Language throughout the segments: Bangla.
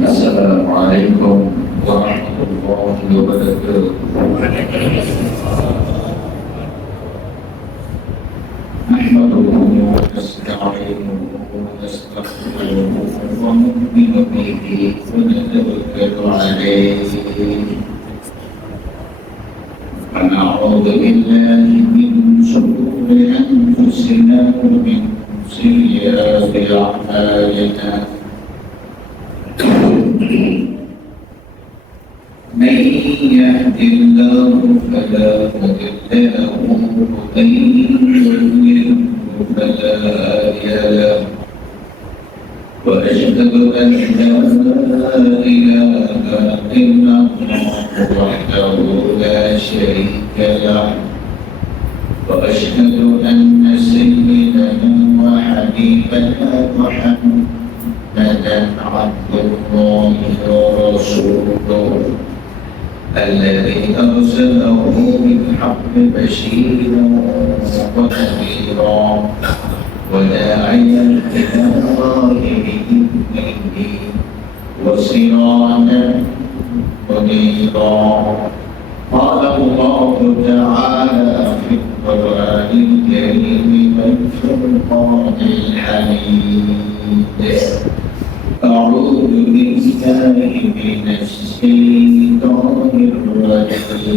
السلام عليكم ورحمة الله وبركاته. نحمده ونستعينه ونستغفره ونؤمن به ونتوكل عليه ونعوذ بالله من شرور أنفسنا ومن سيئات أعمالنا. من يهد الله فلا مضل له ومن يضلل فلا هادي له وأشهد أن لا إله إلا الله وحده لا شريك له وأشهد أن سيدنا وحبيبنا محمدا عبد الله ورسوله الذي أرسله بالحق بشيرا ونذيرا وداعيا إلى الله بإذنه وسراجا منيرا. قال الله تعالى في القرآن الكريم والفرقان الحميد: أعوذ بالله من الشيطان الرجيم.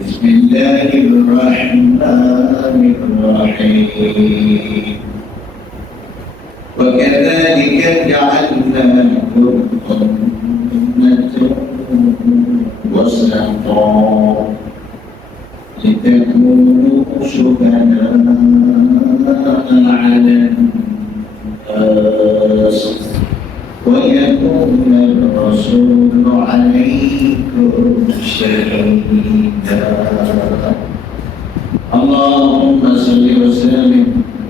بسم الله الرحمن الرحيم. وكذلك جعلناكم أمة وسطا لتكونوا شهداء على الناس ويكون الرسول عليكم شهيدا. اللهم صل وسلم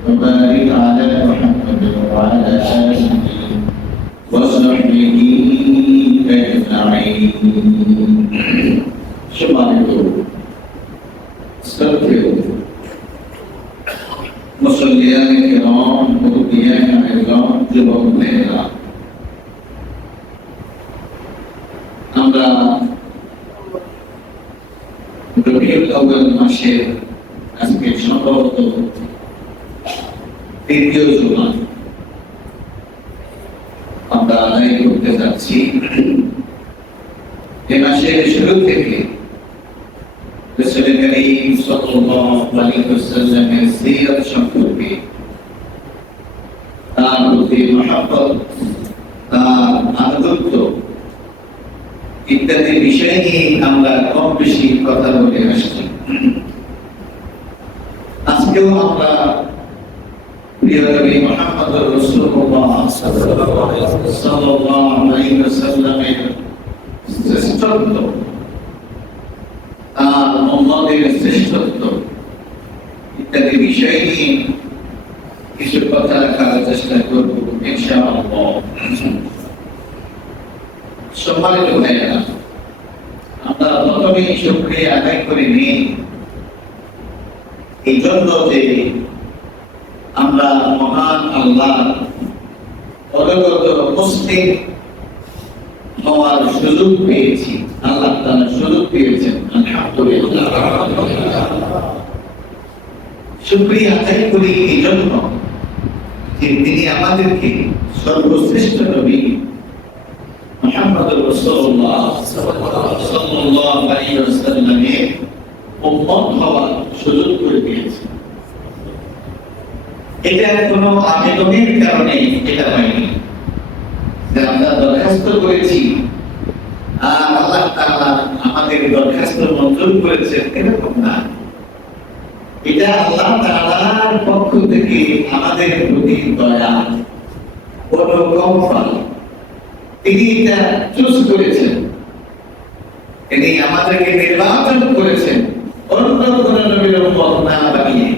وبارك على محمد وعلى آله وصحبه أجمعين. সম্মানিত শ্রদ্ধেয় মুসল্লিয়ানে কিরাম, মুরব্বিয়ানে ইসলাম, যুবক ভাইয়েরা, আমরা রবিউল আউয়াল মাসের আজকে সম্ভবত তৃতীয় জুমা আমরা আদায় করতে যাচ্ছি। এই মাসের শুরু থেকে রাসূল করিম সাল্লাল্লাহু আলাইহি ওয়াসাল্লামের সিরাত সম্পর্কে, তার প্রতি মহব্বত, তার আনুগত্য ইত্যাদি বিষয় নিয়ে আমরা কম বেশি কথা বলে আসছি। আজকেও আমরা প্রিয় নবী মুহাম্মদ রাসূলুল্লাহ সাল্লাল্লাহু আলাইহি ওয়াসাল্লামের শ্রেষ্ঠত্ব, তার উম্মতের শ্রেষ্ঠত্ব ইত্যাদি বিষয় নিয়ে কিছু কথা রাখার চেষ্টা করব ইনশাআল্লাহ। সম্মানিত ভাইয়েরা, আমরা প্রথমেই শুকরিয়া আদায় করে নিই এই জন্য যে আমরা মহান আল্লাহ অবগত মুসলিম হওয়ার সুযোগ পেয়েছি। আল্লাহ তাআলা সুযোগ পেয়েছেন, আলহামদুলিল্লাহ। শুকরিয়া আদায় করি এই জন্য যে তিনি আমাদেরকে সর্বশ্রেষ্ঠ নবী মুহাম্মদ রাসূলুল্লাহ সাল্লাল্লাহু আলাইহি ওয়াসাল্লামের উম্মত হওয়ার সুযোগ করে দিয়েছেন। এটা কোনো আবেদনের কারণে এটা হয়নি যে আমরা দরখাস্ত করেছি আর আল্লাহ তাআলা আমাদের দরখাস্ত মঞ্জুর করেছেন, এরকম না। এটা আল্লাহ তাআলার পক্ষ থেকে আমাদের প্রতি দয়া, অনুকম্পা। তিনি এটা চুজ করেছেন, তিনি আমাদেরকে নির্বাচন করেছেন অন্য কোন নবীর উম্মত না বানিয়ে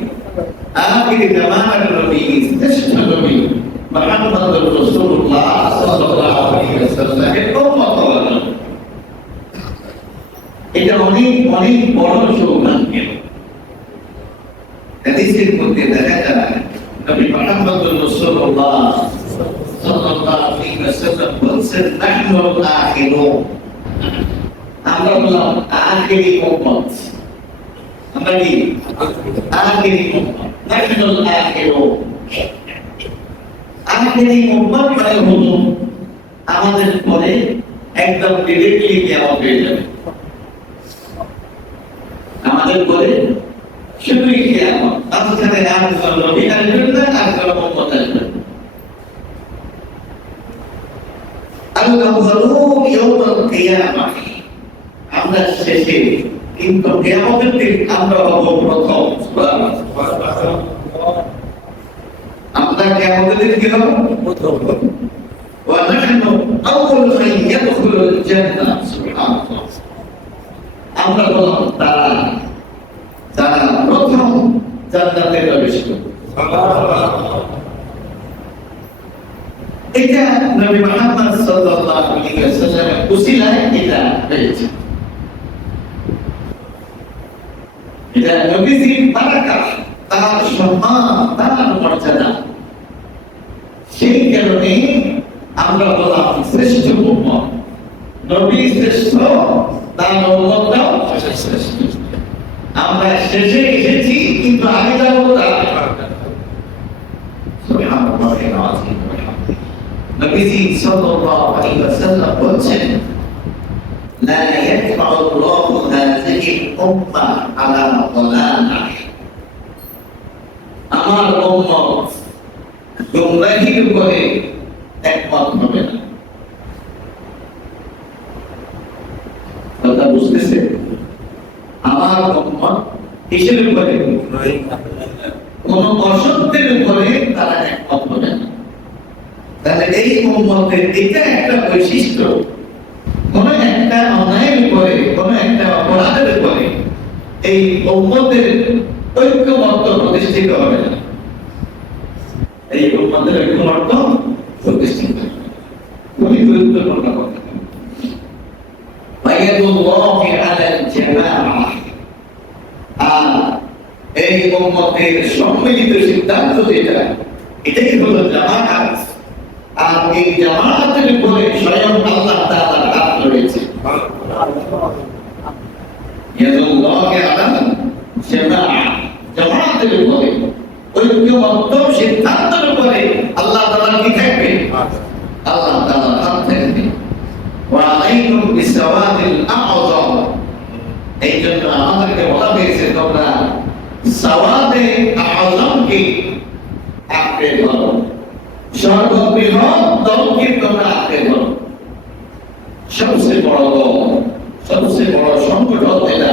আখির জামানার নবী, শ্রেষ্ঠ নবী মুহাম্মদ রাসূলুল্লাহ সাল্লাল্লাহু আলাইহি ওয়াসাল্লামের উম্মত হওয়ার জন্য। এটা অনেক অনেক বড় সৌভাগ্য। হাদিসের মধ্যে দেখা যায় নবী মুহাম্মদ রাসূলুল্লাহ সাল্লাল্লাহু আলাইহি ওয়াসাল্লাম বলছেন নাহনুল আখিরুন, আমরা বললাম আখিরি উম্মত, আমরা কি আখিরি উম্মত, নাহনুল আখিরুন। আখিরি উম্মত মানে হলো আমাদের পরে একদম ডিরেক্টলি কিয়ামত হয়ে যাবে, আমাদের পরে শুধুই কিয়ামত, মাঝখানে আর কোনো নবী আসবেন না, আর কোনো উম্মত আসবেন না। আল-আউয়ালুন ইয়াউমাল কিয়ামাহ, আমরা শেষে, কিন্তু কিয়ামতের দিন আমরা হব প্রথম। সুবহানাল্লাহ, আমরা কিয়ামতের দিন কি হব? প্রথম। ওয়া নাহনু আউয়ালু মান ইয়াদখুলুল জান্নাহ। সুবহানাল্লাহ, আমরা বললাম তারা প্রথম জান্নাতে প্রবেশ করবে। এটা নবী মুহাম্মদ সাল্লাল্লাহু আলাইহি ওয়াসাল্লামের উসিলায় এটা হয়েছে, এটা নবীজির বারাকাত, তার সম্মান, তার মর্যাদা। সেই কারণে আমরা বললাম শ্রেষ্ঠ উম্মত, নবী শ্রেষ্ঠ, তার উম্মতটাও শ্রেষ্ঠ। আমরা শেষে এসেছি, কিন্তু আগে যাবো তার। সুবহানাল্লাহ, নবীজি সাল্লাল্লাহু আলাইহি ওয়াসাল্লাম বলেন, লা ইয়াকফাউ আল্লাহু হাযিহি উম্মাহ আলা দালালাহ, আমার উম্মত গোমরাহির উপরে একমত হবে না। কথা বুঝতেছে? আমার উম্মত কিসের উপরে? কোন অসত্যের উপরে তারা একমত হবে না। তাহলে এই উম্মতের এটা একটা বৈশিষ্ট্য, কোন একটা অন্যায়ের উপরে, কোন একটা অপরাধের উপরে এই উম্মতের ঐক্যমত্য প্রতিষ্ঠিত হবে না। এই উম্মতের ঐক্যমত্য প্রতিষ্ঠিত খুবই গুরুত্বপূর্ণ কথা। ওয়ায়াদুল্লাহি আলাল জামাআহ, আর এই উম্মতের সম্মিলিত সিদ্ধান্ত যেটা, এটাই হলো জামাআত। আর এই জামাআতের উপরে স্বয়ং আল্লাহ তাআলার হাত রয়েছে। ইয়াদুল্লাহি আলাল জামাআহ, জামাআতের উপরে ঐক্যবদ্ধ সিদ্ধান্তের উপরে আল্লাহ তাআলা কি থাকবে? আল্লাহ তাআলার হাত থাকবে। ওয়া আলাইকুম বিসাওয়াদিল আ'যাম, এই জন্য আমাদেরকে বলা হয়েছে তোমরা সাওয়াদে আ'যামকে আঁকড়ে ধরো, সর্ববৃহৎ দলকে তোমরা আঁকড়ে ধরো। সবচেয়ে বড় দল, সবচেয়ে বড় সংগঠন যেটা,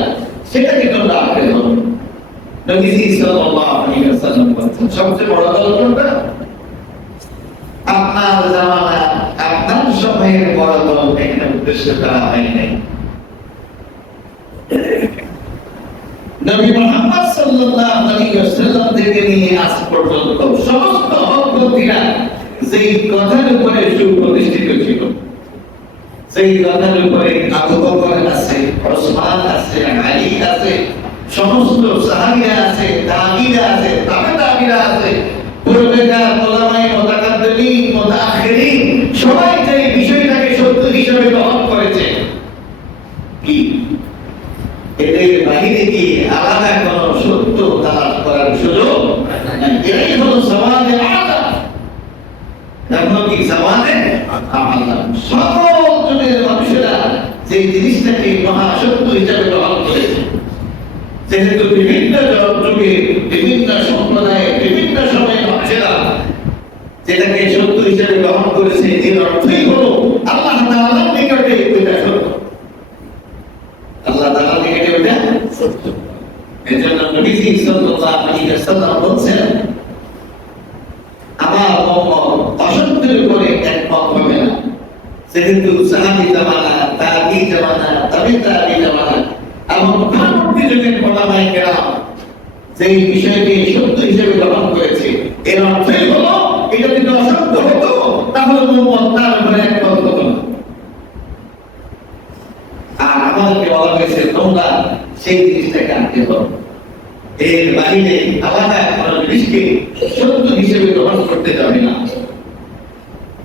সেটাকে তোমরা আঁকড়ে ধরো। নবীজি সাল্লাল্লাহু আলাইহি ওয়াসাল্লাম বলেছেন, সবচেয়ে বড় দল কোনটা? আপনার জামানা, আপনার সময়ের বড় দল এখানে উদ্দেশ্য করা হয় নাই। নবী মুহাম্মদ সাল্লাল্লাহু আলাইহি ওয়াসাল্লাম থেকে নিয়ে আজ পর্যন্ত সমস্ত হকপন্থীরা যেই কথার উপরে সুপ্রতিষ্ঠিত ছিল, সেই কথার উপরে আবু বকর আছে, ওসমান আছে, আলী আছে, সমস্ত সাহাবীরা আছে, তাবিঈরা আছে, তাবিঈরা আছে, পূর্বেকার উলামায়ে মুতাকাদ্দিমিন, মুতাআখিরিন, সবাই এই বিষয়টাকে সত্য হিসেবে গ্রহণ করেছে। কি এদের বাহিরে কি আলাদা কোন সত্য তালাশ করার সুযোগ নাই? এটাই হলো সওয়াদে আ'যাম। এখন কি সওয়াদে আ'যাম, সকল যুগের মানুষেরা যে জিনিসটাকে মহাসত্য হিসেবে গ্রহণ করেছে। যেহেতু বিভিন্ন যুগে, বিভিন্ন সম্প্রদায়ে, বিভিন্ন সময়ে মানুষেরা যেটাকে সত্য হিসেবে গ্রহণ করেছে, এর অর্থই হলো আল্লাহ তাআলার নিকটে ওইটা সত্য, আল্লাহ তাআলার নিকটে ওইটা সত্য। এজন্য নবীজি সাল্লাল্লাহু আলাইহি ওয়াসাল্লাম বলেছেন, আমার উম্মত অসত্যের উপরে একমত হবে না। যেহেতু সাহাবী জামানা, তাবিঈ জামানা, তাবিঈ জামানা এবং পরবর্তী যুগের উলামায়ে কেরাম যে বিষয়কে সত্য হিসেবে গ্রহণ করেছে, এর অর্থই হলো এটা যদি অসত্য হতো তাহলে উম্মত তার উপরে একমত হতো না। আর আমাদেরকে বলা হয়েছে তোমরা সেই জিনিসটাকে আঁকড়ে ধরো, এর বাইরে আলাদা কোনো জিনিসকে সত্য হিসেবে গ্রহণ করতে যাবে না।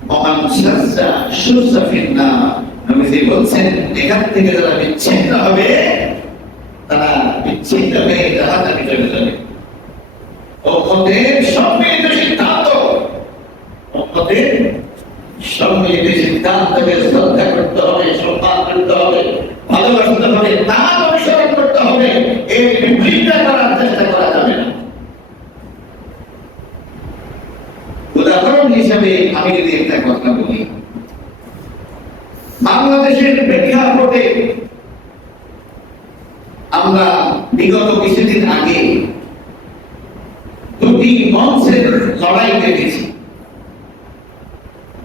মহান শাজ্জা শুজ্জা ফিন্নার। নবীজি বলছেন এখান থেকে যারা বিচ্ছিন্ন হবে তারা বিচ্ছিন্ন হয়ে জাহান্নামে চলে যাবে। উম্মতের সম্মিলিত সিদ্ধান্ত, উম্মতের সম্মিলিত সিদ্ধান্তকে শ্রদ্ধা করতে হবে, সম্মান করতে হবে, ভালোবাসতে হবে, তার অনুসরণ করতে হবে। এর বিপরীত করার চেষ্টা করা যাবে না। উদাহরণ হিসেবে আমি যদি একটা কথা বলি, বাংলাদেশের প্রেক্ষাপটে আমরা বিগত কিছুদিন আগে দুটি মঞ্চের লড়াই দেখেছি,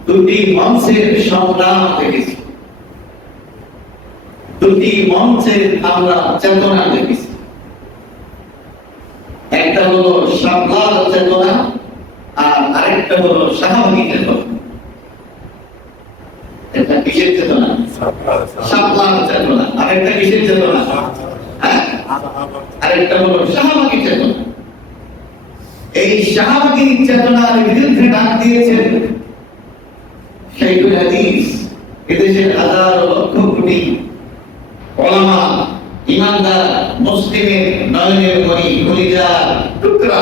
দুটি মঞ্চের সংগ্রাম দেখেছি, দুটি মঞ্চের আমরা চেতনা দেখেছি। একটা হলো শাপলার চেতনা আর আরেকটা হলো শাহবাগী চেতনা। একটা কিসের চেতনা? শাপলার চেতনা। আরেকটা কিসের চেতনা? আরেকটা হলো শাহবাগী চেতনা। এই শাহবাগী চেতনার বিরুদ্ধে ডাক দিয়েছেন শাইখুল হাদিস, এদেশের হাজার লক্ষ কোটি উলামা, ইমানদার, মুসলিমের নয়নের মণি, কলিজার টুকরা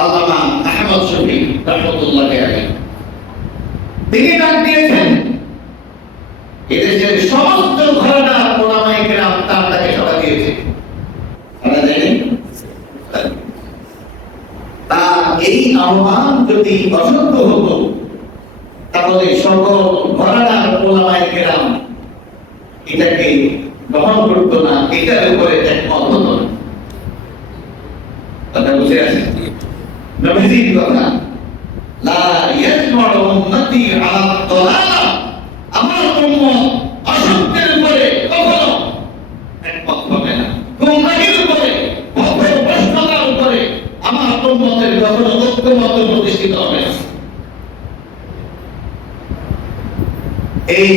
আল্লামা আহমদ শফী রাহমাতুল্লাহ আলাইহি। তিনি ডাক দিয়েছেন এদেশের সমস্ত ঘরানার উলামায়ে কেরাম তাকে সাড়া দিয়েছে। সাড়া দেয়নি? তার এই আহ্বান যদি অসত্য হতো তাহলে সকল ঘরানার উলামায়ে কেরাম এটাকে গ্রহণ করতো না, এটার উপরে একমত হতো না। কথা বুঝে আসে? নবীজির কথা, লা ইয়াজমাউ উম্মতি আলা দালালা, আমার উম্মত অসত্যের উপরে কখনো একমত হবে না, গোমরাহির উপরে, পথভ্রষ্টতার উপরে আমার উম্মতের কখনো ঐক্যমত প্রতিষ্ঠিত হবে না। এই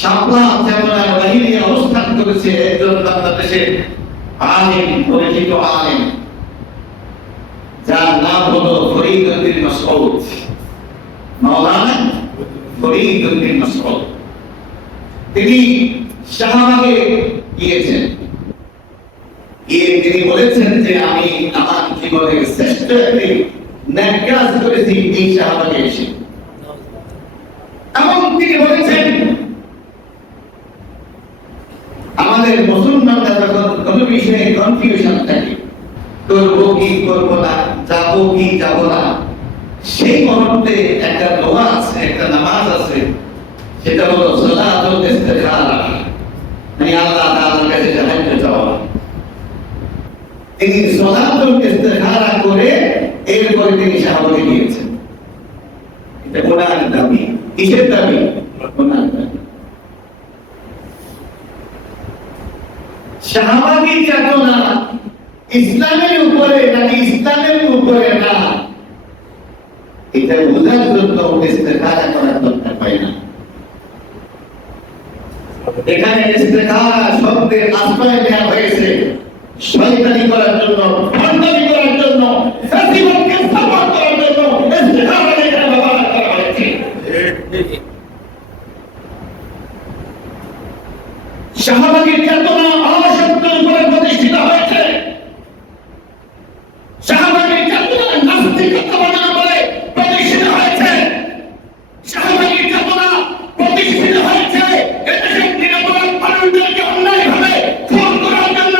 শাপলা চেতনার বাহিরে অবস্থান করেছে একজন বাংলাদেশের আলেম, পরিচিত আলেম, যার নাম হলো ফরিদ উদ্দিন মাসউদ, মাওলানা ফরিদ উদ্দিন মাসউদ। তিনি শাহবাগে গিয়েছেন, গিয়ে তিনি বলেছেন যে আমি আমার জীবনের শ্রেষ্ঠ একটি নেক কাজ করেছি এই শাহবাগে এসে। এবং তিনি বলেছেন আমাদের মুসলমানরা যখন কোন বিষয়ে কনফিউশন থাকে, করবো কি করবো না, যাবো কি যাবো না, সেই মুহূর্তে একটা দোয়া আছে, একটা নামাজ আছে, সেটা হলো সালাতুল ইস্তিখারা, মানে আল্লাহ তাআলার কাছে সাহায্য চাওয়া। তিনি সালাতুল ইস্তিখারা করে এরপরে তিনি শাহবাগে গিয়েছেন। এটা কোরআন দাবি। কিসের দাবি? কোরআন দাবি। শাহবাগী চেতনা ইসলামের উপরে নাকি ইসলামের উপরে না, এটা বোঝার জন্য ইস্তেখারা করার দরকার হয় না। এখানে ইস্তেখারা শব্দের আশ্রয় নেওয়া হয়েছে শয়তানি করার জন্য, ভণ্ডামি করার জন্য, ফ্যাসিবাদকে সাপোর্ট করার জন্য ইস্তেখারা এখানে ব্যবহার করা হয়েছে। শাহবাগী চেতনা অসত্যের উপরে প্রতিষ্ঠিত হয়েছে। শাহবাগী চেতনা নাস্তিকতাবাদের উপরে প্রতিষ্ঠিত হয়েছে। শাহবাগী চেতনা প্রতিষ্ঠিত হয়েছে এদেশের নিরপরাধ মানুষদেরকে অন্যায়ভাবে খুন করার জন্য।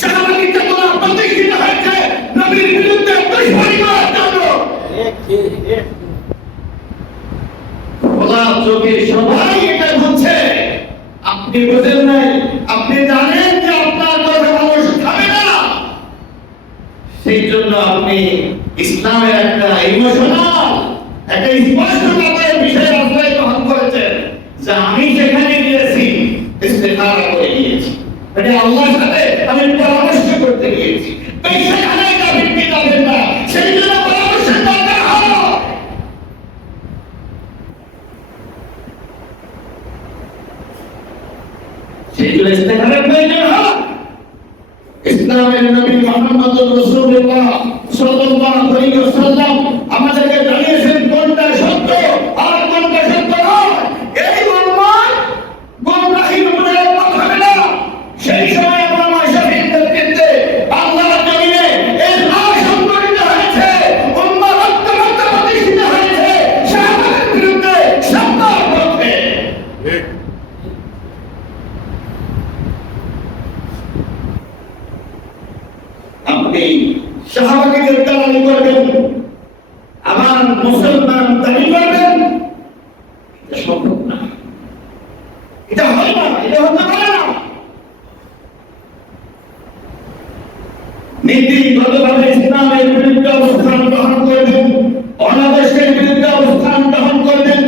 শাহবাগী চেতনা প্রতিষ্ঠিত হয়েছে নবীর বিরুদ্ধে দুশমনি করার জন্য। খোলা চোখে সবাই এটা বুঝছে। আপনি বুঝেন নাই, আপনি জানেন যে আপনার কথা মানুষ খাবে না, সেই জন্য আপনি ইসলামের একটা ইমোশনাল, একটা স্পষ্টতার বিষয় আশ্রয় গ্রহণ করেছেন যে আমি যেখানে গিয়েছি ইস্তেখারা করে গিয়েছি, মানে আল্লাহর সাথে আমি পরামর্শ করতে গিয়েছি, সেখানে আপনি যাবেন না, সেই জন্য পরামর্শের দরকার হয়। সেগুলো ইস্তেখারার প্রয়োজন হয়। ইসলামের নবী মুহাম্মদুর রাসূলুল্লাহ সাল্লাল্লাহু আলাইহি ওয়াসাল্লাম আমাদেরকে জানিয়েছেন কোনটা সত্য মুসলমান দাবি করবেন, এটা সম্ভব না, এটা হয় না, এটা হতে পারে না। নীতিগতভাবে ইসলামের বিরুদ্ধে অবস্থান গ্রহণ করবেন, অনাদেশের বিরুদ্ধে অবস্থান গ্রহণ করবেন,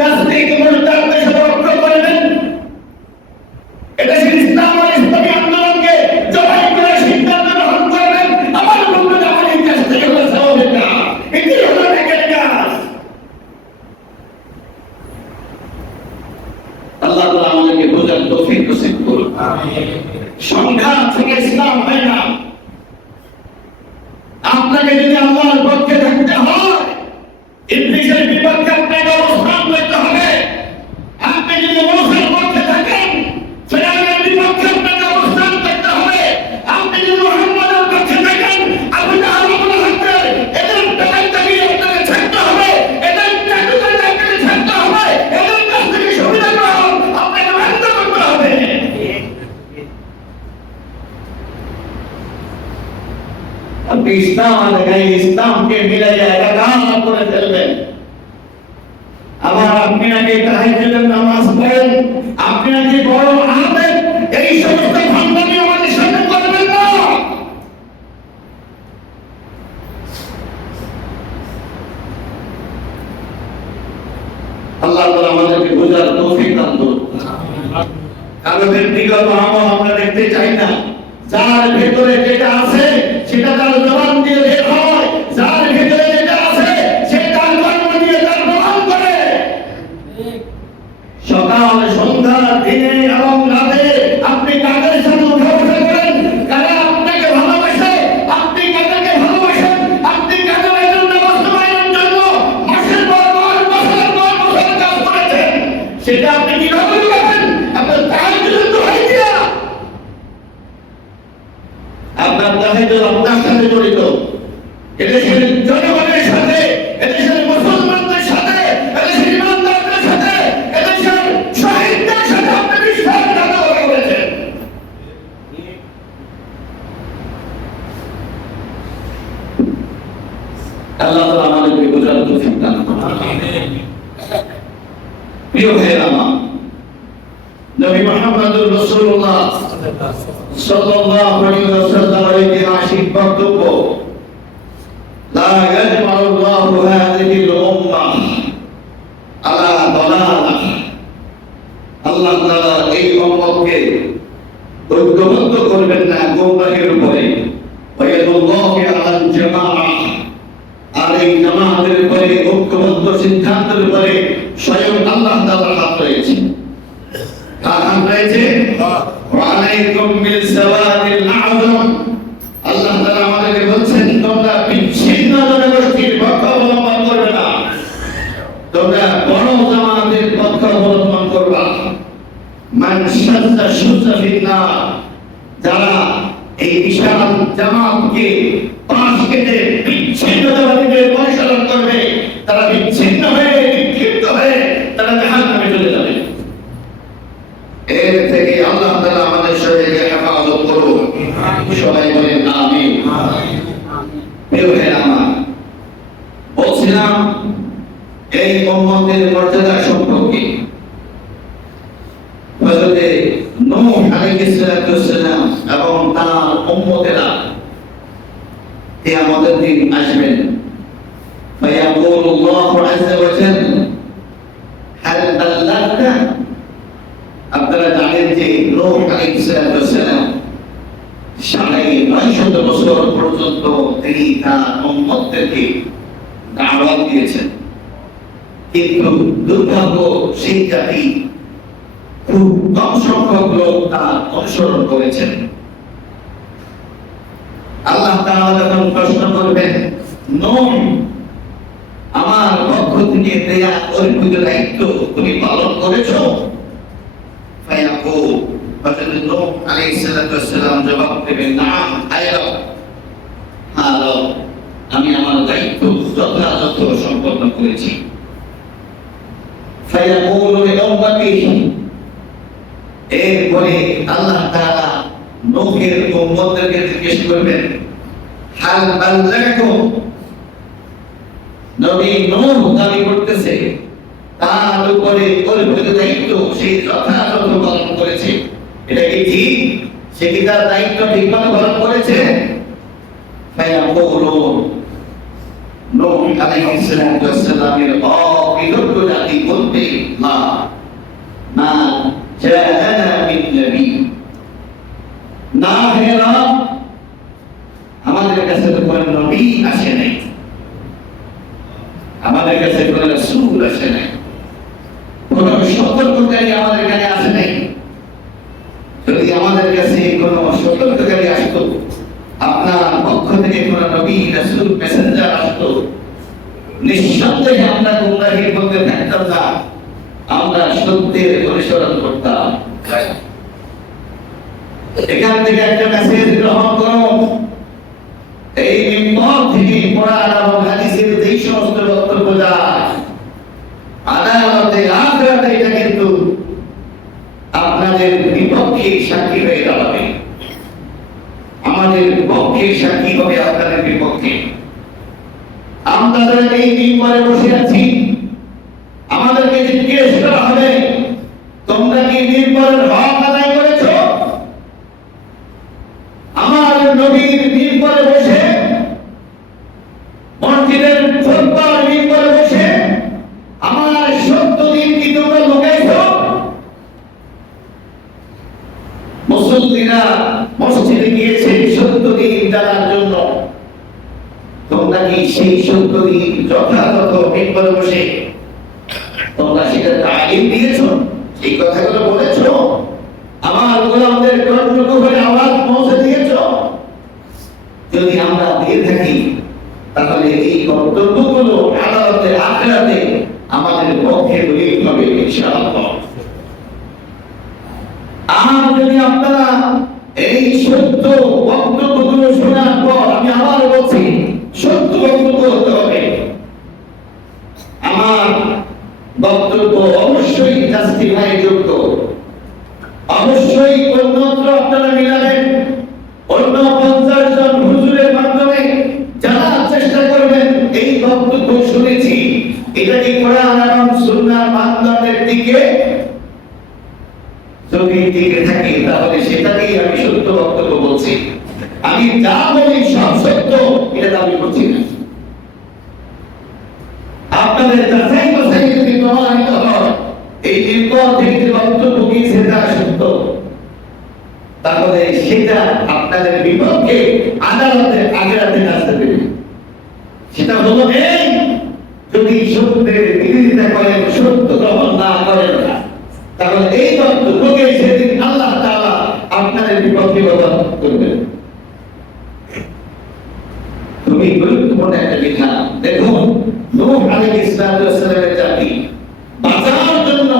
রাজনৈতিক মূল্যায়নের সাথে ঐক্য করবেন, এটা ইসলাম আর ইসলামী আন্দোলনকে জবাই করে সিদ্ধান্ত গ্রহণ করবেন। আমার বন্ধুরা আমার এই কাছ থেকে হলো স্বাভাবিক না, এটি হলো নেকের কাজ। আল্লাহ তাআলা আমাদেরকে বোঝার তৌফিক নসিব করুন। সংঘাত থেকে ইসলাম হয় না। আপনাকে যদি আল্লাহর পক্ষে থাকতে হয়, ইবলীসের বিপক্ষে আপনাকে অবস্থান করতে হবে। আপনি যদি মুসার পক্ষে থাকেন, ফিরআউনের বিপক্ষে আপনাকে অবস্থান করতে হবে। আপনি যদি মুহাম্মদের পক্ষে থাকেন, আবু জাহল বলে থাকতে এদের পেটাই তাগিয়ে আপনাকে ছাড়তে হবে, এদের চাটুকারি আপনাকে ছাড়তে হবে, এদের কাছ থেকে সুবিধা গ্রহণ আপনাকে বন্ধ করতে হবে। আপনি ইসলাম লাগাই ইসলামকে মিলাইয়া একাকার করে ফেলবেন। আবার আপনি নাকি তাহাজ্জুদের নামাজ পড়েন, আপনি নাকি বড় আলেম, এই সমস্ত ভান্ডামি আমাদের সামনে করবেন না। আল্লাহ তাআলা আমাদেরকে বোঝার তৌফিক দান করুন। কারো ব্যক্তিগত আমল আমরা দেখতে চাই না। যার ভেতরে যেটা আছে সেটা তার জবান দিয়ে বের হয়, যার ভেতরে যেটা আছে সেটা তার কর্ম দিয়ে তার প্রমাণ করে। সকাল সন্ধ্যা দিনে এবং রাতে আপনি কাদের সাথে উঠা বসা করেন, কারা আপনাকে ভালোবাসে, আপনি কাদেরকে ভালোবাসেন, আপনি কাদের এজেন্ডা বাস্তবায়নের জন্য মাসের পর মাস বছরের পর বছর কাজ করেছেন, সেটা আপনি কিভাবে করবেন? আপনার তাহাজ্জুদ দোহাই দিয়া আপনার তাহাজ্জুদ আপনার সাথে জড়িত, এদেশের জনগণের সাথে, এদেশের মুসলমানদের সাথে, এদেশের ইমানদারদের সাথে, এদেশের শহীদদের সাথে আপনি বিশ্বাসঘাতকতা করেছেন। আল্লাহ তাআলা আমাদেরকে বোঝার তৌফিক দান করুন। প্রিয় ভাইয়েরা আমার, নবী মুহাম্মদুর রাসূলুল্লাহ সাল্লাল্লাহু আলাইহি ওয়াসাল্লামের ঐতিহাসিক বক্তব্য, লা ইয়াজমাউল্লাহু হাযিহিল উম্মাহ আলা দালালাহ, আল্লাহ তাআলা এই উম্মতকে ঐক্যবদ্ধ করবেন না গোমরাহের উপরে, ওয়ায়াদুল্লাহু আলাল জামাআহ, আর এই জামাতের উপরে ঐক্যবদ্ধ সিদ্ধান্তের উপরে স্বয়ং আল্লাহ তাআলার হাত রয়েছে। কার হাত রয়েছে? ওয়া আলাইকুম বিসসাওয়াদিল আযম, আল্লাহ তাআলা আমাদেরকে বলছেন তোমরা বিচ্ছিন্ন জনগোষ্ঠীর পক্ষ অবলম্বন করবে না, তোমরা বড় জামাতের পক্ষ অবলম্বন করবা। মান শাদ্দা শুযা ফিন্নার, যারা এই বিশাল জামাতকে পাশ কেটে বিচ্ছিন্নতাবাদীদের অনুসরণ করবে, তারা বিচ্ছিন্ন হয়ে বিক্ষিপ্ত হয়ে তারা জাহান্নামে চলে যাবে। এর থেকে আল্লাহ তাআলা আমাদের শরীরকে হেফাজত করুন। সবাই বলেন আমিন। প্রিয় ভাইরা আমার, বলছিলাম এই উম্মতের মর্যাদা সম্পর্কে। হযরতে নূহ আলাইহিস সালাম এবং তার উম্মতেরা কিয়ামতের দিন আসবেন। ফায়াকুলুল্লাহু আযজা ওয়া জাল্লা হাল বাল্লাগতা, আপনারা জানেন যে নূহ আলাইহিস সালাম 950 বছর পর্যন্ত তিনি তার উম্মতদেরকে দাওয়াত দিয়েছেন, কিন্তু দুর্ভাগ্য সেই জাতি খুব কম সংখ্যক লোক তার অনুসরণ করেছেন। আল্লাহ তাআলা যখন প্রশ্ন করবেন, নূহ আমার পক্ষ থেকে দেয়া অর্পিত দায়িত্ব তুমি পালন করেছো? ফায়াকুল, হযরত নূহ আলাইহিস সালাম জবাব দেবেন, নাম আয়া, হ্যাঁ রব, আমি আমার দায়িত্ব যথাযথ সম্পন্ন করেছি। ফায়াকুলু লিউম্মতিহি, এরপরে আল্লাহ তাআলা নূহের উম্মতদেরকে জিজ্ঞেস করবেন, হাল বাল্লাগতুম, নবী নূহ দাবি করতেছে তার উপরে অর্পিত দায়িত্ব সে যথাযথ পালন করেছে। এটা কি ঠিক? সে কি তার দায়িত্ব ঠিকমতো পালন করেছে? ফায়াকুলুন নূহ আলাইহিস সালাতু ওয়াস সালামের বিরুদ্ধ জাতি বলতে মা জাআনা মিন নবী, না হে রব, আমাদের কাছে তো কোনো নবী আসে নাই, আমাদের কাছে কোনো রাসূল আসে নাই, কোন সতর্ককারী আমাদের কাছে আসে নাই। যদি আমাদের কাছে কোনো সতর্ককারী আসতো, আপনার পক্ষ থেকে কোনো নবী রাসূল মেসেঞ্জার আসতো, নিঃসন্দেহে আমরা গুমরাহির মধ্যে থাকতাম না, আমরা সত্যের অনুসরণ করতাম। এখান থেকে একটা মেসেজ গ্রহণ করুন। এই মিম্বর থেকে কোরআন এবং হাদিসের যেই সমস্ত বক্তব্য যায়, আদালতে আখিরাতে এটা কিন্তু আপনাদের বিপক্ষে সাক্ষী হয়ে দাঁড়াবে, আমাদের পক্ষে সাক্ষী হবে আপনাদের বিপক্ষে। আমরা যারা এই মিম্বরে বসে আছি, আমাদেরকে জিজ্ঞেস করা হবে, তোমরা কি মিম্বরের হক আদায় করেছো? আমার নবীর মিম্বরে বসে, মসজিদের খুতবার মিম্বরে বসে আমার সত্য দিন কি তোমরা লুকাইছো? মুসল্লিরা মসজিদে গিয়েছে সত্য দিন জানার জন্য, তোমরা কি সেই সত্য দিন যথাযথ মিম্বরে বসে তোমরা সেটা তালিম দিয়েছো? সেই কথাগুলো বলেছো? আমার গোলামদের কর্তব্য হয়ে আওয়াজ পৌঁছে দিয়েছো? যদি আমরা দিয়ে থাকি, তাহলে এই কর্তব্যগুলো আদালতে আখিরাতে আমাদের পক্ষে দলিল হবে ইনশাআল্লাহ। আর যদি আপনারা এই সত্য বক্তব্যগুলো শোনার পর, আমি আবার বলছি, সত্য বক্তব্য হতে হবে। আমার বক্তব্য অবশ্যই জাস্টিফাই যোগ্য, অবশ্যই অন্যত্র আপনারা মিলাবেন, অন্য 50 জন হুজুরের মাধ্যমে জানার চেষ্টা করবেন এই বক্তব্য শুনেছি এটা কি কোরআন এবং সুন্নাহর মানদণ্ডের দিকে, যদি দিকে থাকে তাহলে সেটাকেই আমি সত্য বক্তব্য বলছি। আমি যা বলি সব সত্য এটা দাবি করছি না। আপনাদের যাচাই বাছাই যদি প্রমাণিত হয় এই নির্ভর থেকে যে বক্তব্য গিয়েছে তা সত্য, তাহলে সেটা আপনাদের বিপক্ষে আদালতে আখিরাতে আসতে দেবে। সেটা হলো এই, যদি সত্যের বিরোধিতা করেন, সত্য গ্রহণ না করেন, তাহলে এই বক্তব্যকে সেদিন আল্লাহ তাআলা আপনাদের বিপক্ষে ব্যবহার করবেন। তুমি গুরুত্বপূর্ণ একটা বিধান দেখুন। নূহ আলাইহিস সালামের জাতি বাঁচার জন্য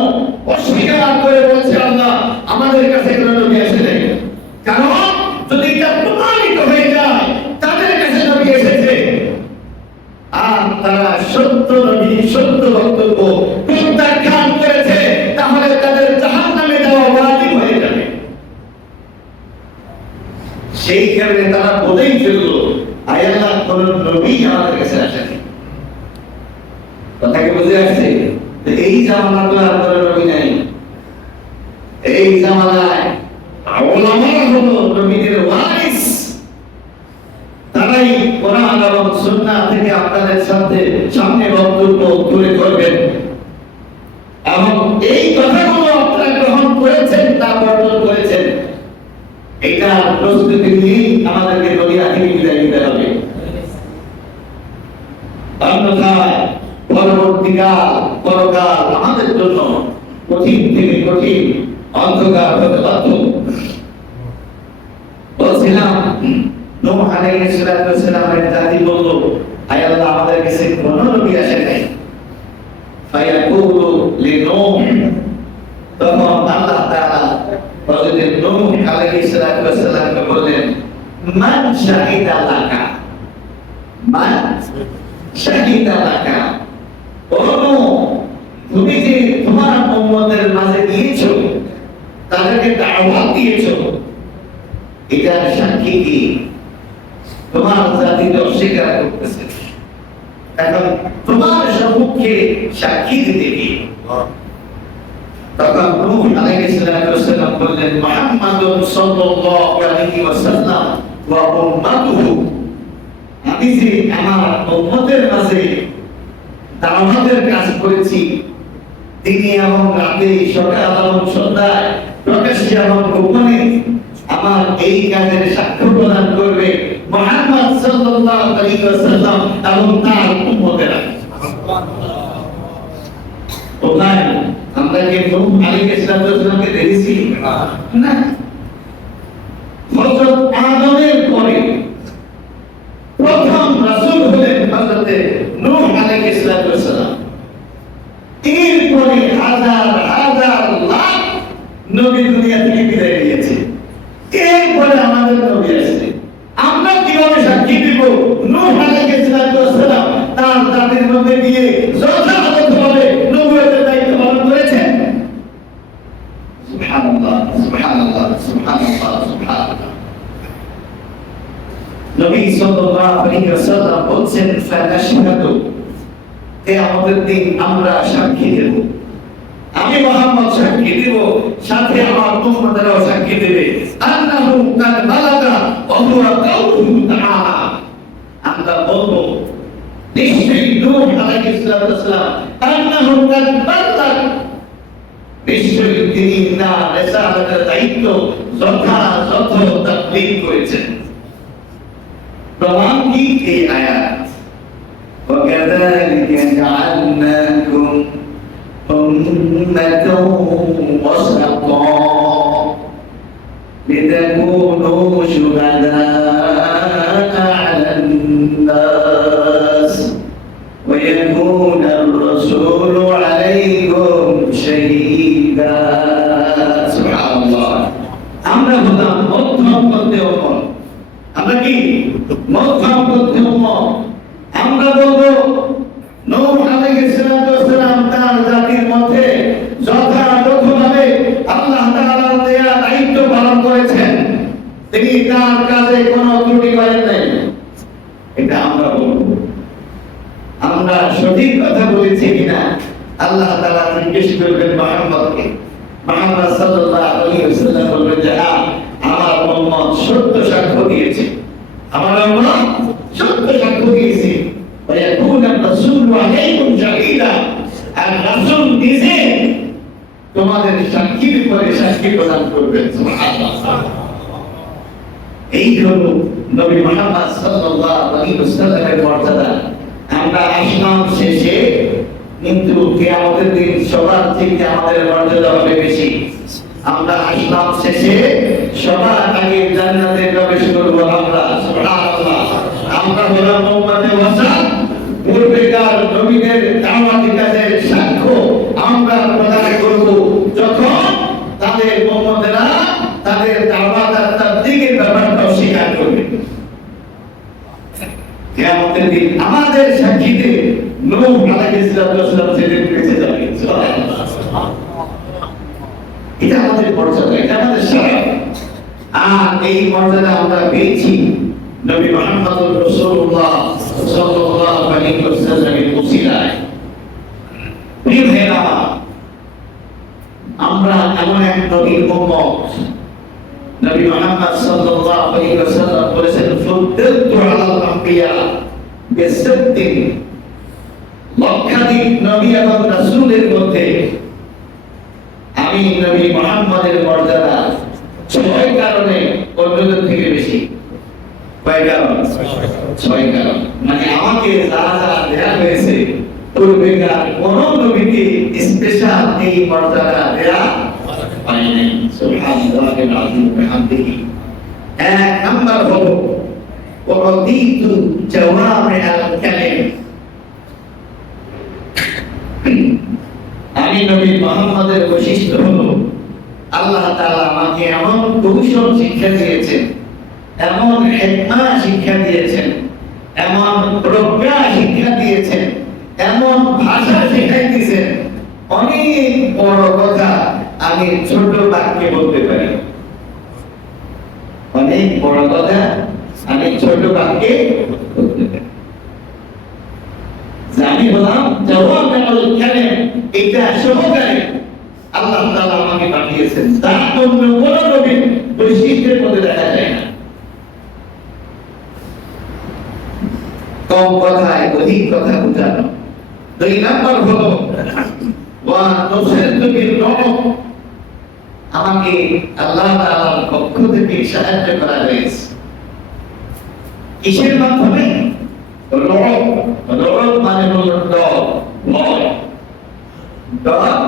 অস্বীকার করে বলছে, আল্লাহ আমাদের কাছে কোনো নবী আসে নাই। কারণ যদি এটা প্রমাণিত হয়ে যায় তাদের কাছে নবী এসেছে, আর তারা সত্য নবী সত্য বক্তব্য প্রত্যাখ্যান করেছে, তাহলে তাদের জাহান্নামে যাওয়া ওয়াজিব হয়ে যাবে। সেই কারণে তারা বলেই ফেললো, আয় আল্লাহ কোন নবী আমাদের কাছে আসেনি। কথা কি বুঝে আসছে? এই জামানা তো আর কোন নবী নাই। এই জামানায় উলামারা হলো নবীদের ওয়ারিস, তারাই কোরআন এবং সুন্নাহ থেকে আপনাদের সামনে বক্তব্য তুলে ধরবেন, এবং এই কথাগুলো আপনারা গ্রহণ করেছেন, তা বর্জন করেছেন, এটা প্রস্তুতি নিয়ে আমাদেরকে দুনিয়া থেকে বিদায় নিতে হবে। অন্যথায় পরবর্তীকাল পরকাল আমাদের জন্য কঠিন থেকে কঠিন অন্ধকার হতে বাধ্য। বলছিলাম নূহ আলাইহিস সালামের জাতি বলল, আয় আল্লাহ আমাদের কাছে কোন নবী আসে নাই। ফায়াকুলু লিনূহ, তখন আল্লাহ তাআলা হযরত নূহ আলাইহিস সালামকে বললেন, মান শাহিদা লাকা, মান শাহিদা লাকা, ও নূহ তুমি যে তোমার উম্মতের মাঝে দিয়েছো, তাদেরকে দাওয়াত দিয়েছো, এটার সাক্ষী কি? তোমার জাতি তো অস্বীকার করতেছে। এখন তোমার সম্মুখে সাক্ষী দিতে কি? তখন নূহ আলাইহিস সালাম বললেন, মুহাম্মাদুন সাল্লাল্লাহু আলাইহি ওয়াসাল্লাম ওয়া উম্মাতুহু, আমি যে আমার উম্মতের মাঝে দাওয়াতের কাজ করেছি, দিনে এবং রাতে, সকাল এবং সন্ধ্যায়, প্রকাশ্যে এবং গোপনে আমার এই কাজের সাক্ষ্য প্রদান করবে মুহাম্মদ সাল্লাল্লাহু আলাইহি ওয়াসাল্লাম এবং তার উম্মতেরা। কোথায় আমরা কি নূহ আলাইহিস সালামকে দেখেছি? না। হযরত আদমের পরে প্রথম রাসূল হলেন হযরত নূহ আলাইহিস সালাম। এরপরে হাজার হাজার লাখ নবী দুনিয়া থেকে বিদায় নিয়েছে। এরপরে আমাদের নবী আসছে। আমরা কিভাবে সাক্ষী দিব নূহ আলাইহিস সালাম তার জাতির মধ্যে দিয়ে যথাযথভাবে নবুয়তের দায়িত্ব পালন করেছেন? সুবহানাল্লাহ, সুবহানাল্লাহ, সুবহানাল্লাহ, সুবহানাল্লাহ। নবী সাল্লাল্লাহু আলাইহি ওয়াসাল্লাম বলেন, ফানাশহাদু, কিয়ামতের দিন আমরা সাক্ষী দেব। আমি মুহাম্মদ সাক্ষী দেব, সাথে আমার উম্মতরাও সাক্ষী দেবে, আন্নাহু কাদ বালাগা ওয়া হুয়া কাউলুহু তাআলা। আমরা বলবো নিশ্চয়ই নূহ আলাইহিস সালাম আন্নাহু কাদ বালাগা, নিশ্চয়ই তিনি তার রিসালাতের দায়িত্ব যথাযথ তাবলীগ করেছেন। প্রমাণ কি? এই আয়াত, وكذلك جعلناكم أمة وسطا لتكونوا شهداء على الناس ويكون الرسول عليكم شهيدا। سبحان الله। আমরা হলাম মধ্যম পন্থী উম্মত। আমরা কি মধ্যম পন্থী উম্মত? আমরা বলবো নূহ আলাইহিস সালাম তার জাতির মধ্যে যথাযথভাবে আল্লাহ তাআলার দেয়া দায়িত্ব পালন করেছেন, তিনি তার কাজে কোনো ত্রুটি করেন নাই। এটা আমরা বলবো। আমরা সঠিক কথা বলেছি কিনা আল্লাহ তাআলা জিজ্ঞেস করবেন মুহাম্মদকে। মুহাম্মদ সাল্লাল্লাহু আলাইহি ওয়াসাল্লাম বলবেন যে আমার উম্মত সত্য সাক্ষ্য দিয়েছে, আমার উম্মত সত্য সাক্ষ্য দিয়েছে। ويكون الرسول عليكم شهيدا, আর রাসূল নিজে তোমাদের সাক্ষীর পরে সাক্ষী প্রদান করবেন। সুবহানাল্লাহ। এই হলো নবী মুহাম্মদ সাল্লাল্লাহু আলাইহি ওয়াসাল্লামের মর্যাদা। আমরা আসলাম শেষে, কিন্তু কিয়ামতের দিন সবার থেকে আমাদের মর্যাদা হবে বেশি। আমরা আসলাম শেষে, সবার আগে জান্নাতে প্রবেশ করব আমরা। সুবহানাল্লাহ। আমরা হলাম উম্মতে ওয়াসাত, পূর্বেকার নবীদের দাওয়াতি কাজের সাক্ষ্য আমরা প্রদান করব যখন তাদের উম্মতেরা তাদের দাওয়াত আর তাবলীগের ব্যাপারটা স্বীকার করবে। কিয়ামতের দিন আমাদের সাক্ষীতে নূহ আলাইহিস সালাম সেদিন বেঁচে যাবে। এটা আমাদের মর্যাদা, এটা আমাদের শারফ। আর এই মর্যাদা আমরা পেয়েছি নবী মুহাম্মদুর রাসূলুল্লাহ সাল্লাল্লাহু আলাইহি ওয়াসাল্লামের ওসিলায়। প্রিয় ভাইরা, আমরা এমন এক নবীর উম্মত, নবী মুহাম্মদ সাল্লাল্লাহু আলাইহি ওয়াসাল্লাম বলেছেন, ফুদ্দিলতু আলাল আম্বিয়া বিসিদ্দিন, লক্ষাধিক নবী এবং রাসূলের মধ্যে আমি নবী মুহাম্মদের মর্যাদা 6 কারণে অন্যদের থেকে বেশি। কয় কারণ? 6 কারণ। মানে আমাকে যা যা দেয়া হয়েছে পূর্বেকার কোন নবীকে স্পেশাল এই মর্যাদা দেয়া হয়নি। সুবহানাল্লাহিল আযীম ওয়া বিহামদিহি। এক নাম্বার হলো ওয়াদিতু জাওয়ামিআল কালিম, আমি নবী মুহাম্মদের বৈশিষ্ট্য হলো আল্লাহ তাআলা আমাকে এমন কৌশল শিক্ষা দিয়েছেন, এমন হিকমা শিক্ষা দিয়েছেন, এমন প্রজ্ঞা শিক্ষা দিয়েছেন, এমন ভাষা শিখাই দিয়েছেন, অনেক বড় কথা আমি ছোট বাক্যে বলতে পারি। অনেক বড় কথা আমি ছোট বাক্যে বলতে পারি। আমি হলাম জাওয়ামিউল কালিম, এটা সহকারে আল্লাহ তাআলা আমাকে পাঠিয়েছেন, তা অন্য কোন নবীর বৈশিষ্ট্যের মধ্যে দেখা যায় না। কম কথায় অধিক কথা বোঝানো। 2 নাম্বার হলো ওয়া নুসিরতু বির-রু'ব, আমাকে আল্লাহ তাআলার পক্ষ থেকে সাহায্য করা হয়েছে। কিসের মাধ্যমে? রু'ব, রু'ব মানে হলো ডর, ভয়, ডর,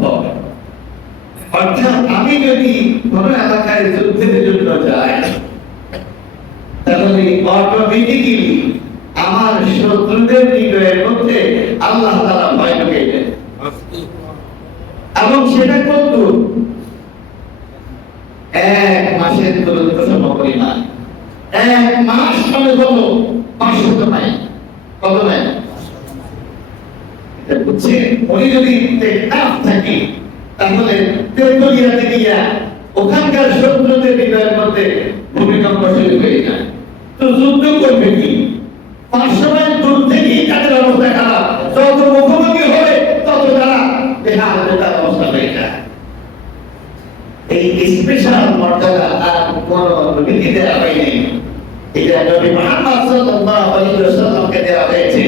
ভয়। অর্থাৎ আমি যদি কোন এলাকায় যুদ্ধের জন্য যাই, তাহলে অটোমেটিক্যালি আমার শত্রুদের হৃদয়ের মধ্যে আল্লাহ তাআলা ভয় ঢুকিয়ে দেন। এবং সেটা কত? 1 মাসের দূরত্ব সমপরিমাণ। 1 মাস মানে হলো 500 মাইল। কত মাইল? এটা বুঝছেন? উনি যদি টেকনাফ থাকে, তাহলে তেতুলিয়াতে গিয়া ওখানকার শত্রুদের হৃদয়ের মধ্যে ভূমিকম্প শুরু হয়ে যায়। তো যুদ্ধ করবে কি? 500 মাইল দূর থেকে তাদের অবস্থা খারাপ, যত মুখোমুখি হবে তত তারা বেহাল অবস্থা হয়ে যায়। এই স্পেশাল মর্যাদা আর কোন নবীকে দেওয়া হয়নি। এটা নবী মুহাম্মদ সাল্লাল্লাহু আলাইহি ওয়াসাল্লামকে দেওয়া হয়েছে,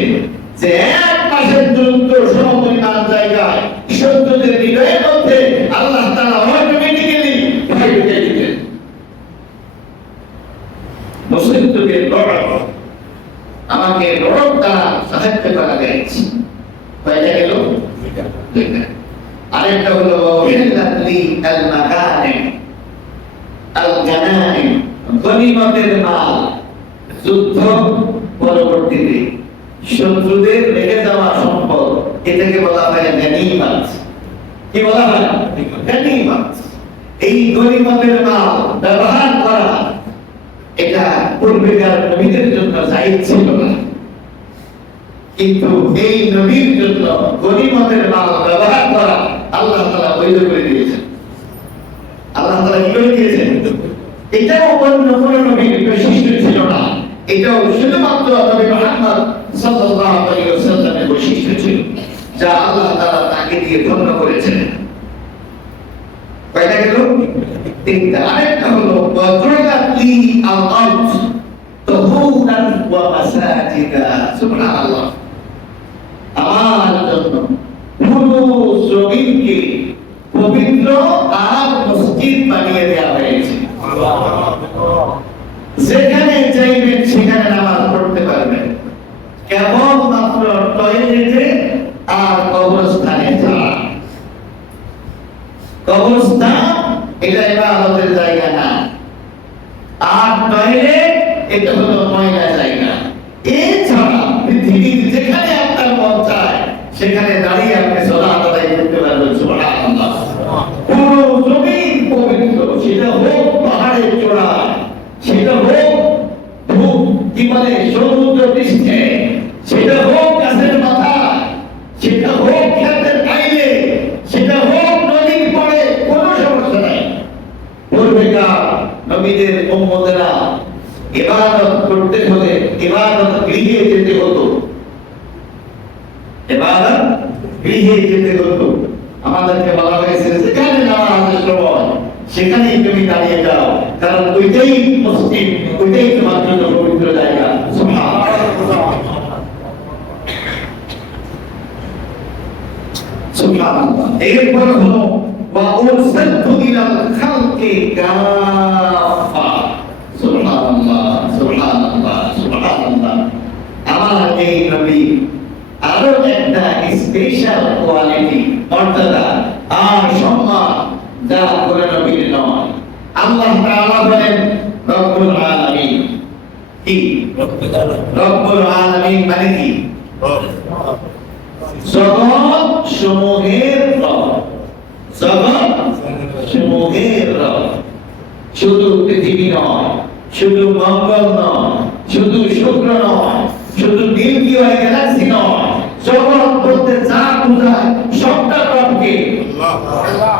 যে 1 মাসের দূরত্ব সমপরিমাণ জায়গায় শত্রুদের হৃদয়ের মধ্যে আল্লাহ তাআলা অটোমেটিক্যালি ভয় ঢুকিয়ে দিতেন। মুসলিমদের রব, আমাকে রব দ্বারা সাহায্য করা হয়েছে। কয়টা গেল? দুইটা। আরেকটা হলো ওয়াহিল্লাতলি আল-মাগানিম, আল-গানাইম, গনিমতের মাল। যুদ্ধ পরবর্তীতে শত্রুদের রেখে যাওয়া সম্পদ, এটাকে বলা হয় গনিমত। কি বলা হয়? গনিমত। এই গনিমতের মাল ব্যবহার করা, এটা পূর্বেকার নবীদের জন্য জায়েজ ছিল না, কিন্তু এই নবীর জন্য গনিমতের মাল ব্যবহার করা আল্লাহ তাআলা বৈধ করে দিয়েছেন। আল্লাহ তাআলা কি করে দিয়েছেন? এটাও অন্য কোন নবীর বৈশিষ্ট্য ছিল না, এটাও শুধুমাত্র নবী মুহাম্মদ সাল্লাল্লাহু আলাইহি ওয়াসাল্লামের বৈশিষ্ট্য ছিল, যা আল্লাহ তাআলা তাকে দিয়ে ধন্য করেছেন। কয়টা গেল? 3টা। আরেকটা হলো ওয়াজুলাতলি আল-আরদ তুহুরান ওয়া মাসাজিদা। সুবহানাল্লাহ। আমার জন্য পুরো জমিনকে পবিত্র আর মসজিদ বানিয়ে দেওয়া হয়েছে। যেখানে চাইবেন সেখানে নামাজ পড়তে পারবেন, কেবলমাত্র টয়লেটে আর কবরস্থানে ছাড়া। কবরস্থান এটা ইবাদতের জায়গা না, আর টয়লেট এটা হলো ময়লা জায়গা। এছাড়া পৃথিবীর যেখানে আপনার মন চায় সেখানে দাঁড়িয়ে আপনি সালাত আদায় করতে পারবেন। সুবহানাল্লাহ। পুরো জমিন পবিত্র, সেটা হোক পাহাড়ের চূড়ায়, সেটা হোক কি বলে সমুদ্র পৃষ্ঠে, সেটা হোক গাছের মাথায়, সেটা হোক ক্ষেতের বাইরে, সেটা হোক নদীর পাড়ে, কোনো সমস্যা নাই। পূর্বেকার নবীদের উম্মতেরা ইবাদত করতে হলে ইবাদত গৃহে যেতে হতো, ইবাদত গৃহে যেতে হতো। আমাদেরকে বলা হয়েছে যেখানে নামাজের সময় সেখানেই তুমি দাঁড়িয়ে যাও, কারণ ওইটাই মসজিদ, ওইটাই তোমার জন্য পবিত্র জায়গা। সুবহানাল্লাহ, সুবহানাল্লাহ। এরপর হলো ওয়া উরসিলতু ইলাল খালকি কাফা। সুবহানাল্লাহ, সুবহানাল্লাহ, সুবহানাল্লাহ। আমার এই নবী আরো একটা স্পেশাল কোয়ালিটি, মর্যাদা আর সম্মান যা করে নবীর নয়। আল্লাহ তাআলা বলেন রব্বুল আলামিন। কি রব্বুল আলামিন মানে কি? জগৎ সমূহের রব, জগৎ সমূহের রব। শুধু পৃথিবী নয়, শুধু মঙ্গল নয়, শুধু শুক্র নয়, শুধু মিল্কি ওয়ে গ্যালাক্সি নয়, জগৎ বলতে যা বোঝায় সবটা রবকে। আল্লাহ।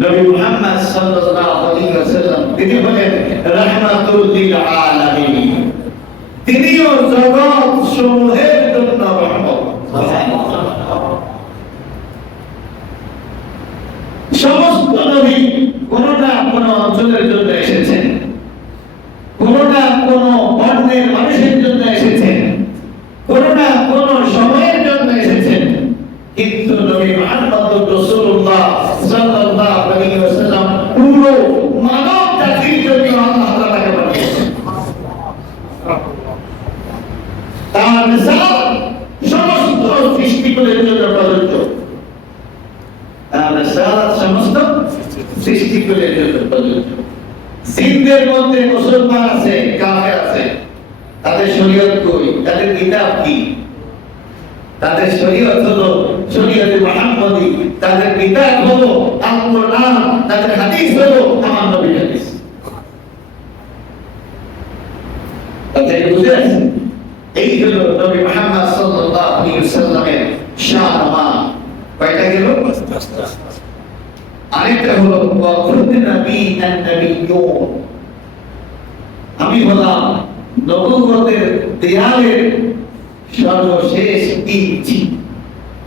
নবী মুহাম্মদ সাল্লাল্লাহু আলাইহি ওয়াসাল্লাম তিনি বলেন রাহমাতুল লিল আলামিন, তিনিও জগৎ সমূহের জন্য সৃষ্টিকুলের জন্য প্রযোজ্য, তাহলে সালাত সমস্ত সৃষ্টিকুলের জন্য প্রযোজ্য। জিনদের মধ্যে মুসলমান আছে, কাফের আছে, তাদের শরীয়ত কই, তাদের কিতাব কি? তাদের শরীয়ত হলো শরীয়তে মুহাম্মাদি, তাদের কিতাব হলো আল কোরআন, তাদের হাদিস হলো আমার নবীর হাদিস। তাদের বুঝে আছেন? এই হলো নবী মুহাম্মদ সাল্লাল্লাহু আলাইহি ওয়াসাল্লামের শান। কয়টা গেল? আরেকটা হলো আমি হলাম নবুয়তের দেয়ালের সর্বশেষ ইঞ্চ,